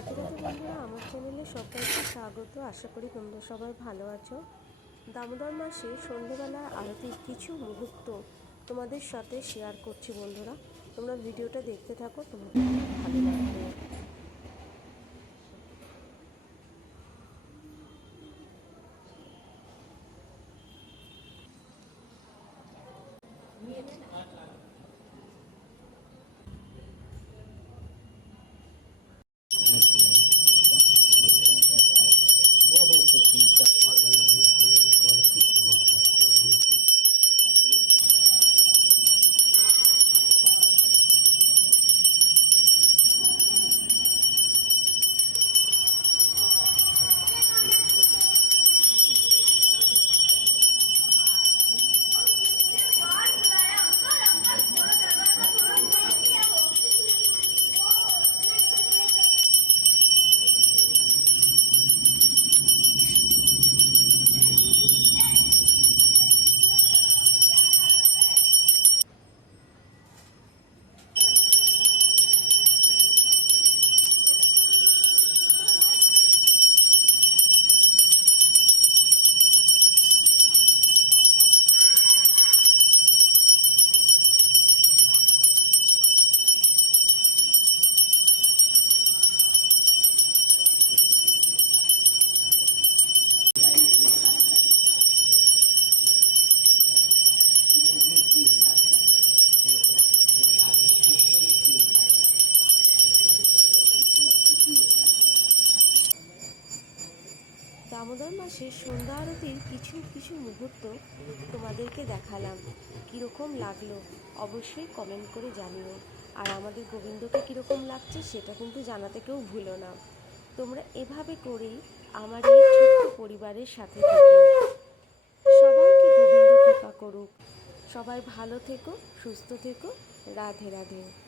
রাধে বন্ধুরা, আমার চ্যানেলে সবাইকে স্বাগত। আশা করি তোমরা সবাই ভালো আছো। দামোদর মাসে সন্ধেবেলা আরতির কিছু মুহূর্ত তোমাদের সাথে শেয়ার করছি বন্ধুরা। তোমরা ভিডিওটা দেখতে থাকো, তোমাদের ভালো লাগবে। দামোদর মাসে সন্ধ্যা আরতির কিছু কিছু মুহূর্ত তোমাদেরকে দেখালাম। কীরকম লাগল অবশ্যই কমেন্ট করে জানিও। আর আমাদের গোবিন্দকে কীরকম লাগছে সেটা কিন্তু জানাতে কেউ ভুলো না। তোমরা এভাবে করেই আমার এই ছোট্ট পরিবারের সাথে থেকো। সবাইকে গোবিন্দ কৃপা করুক? সবাই ভালো থেকো, সুস্থ থেকো। রাধে রাধে।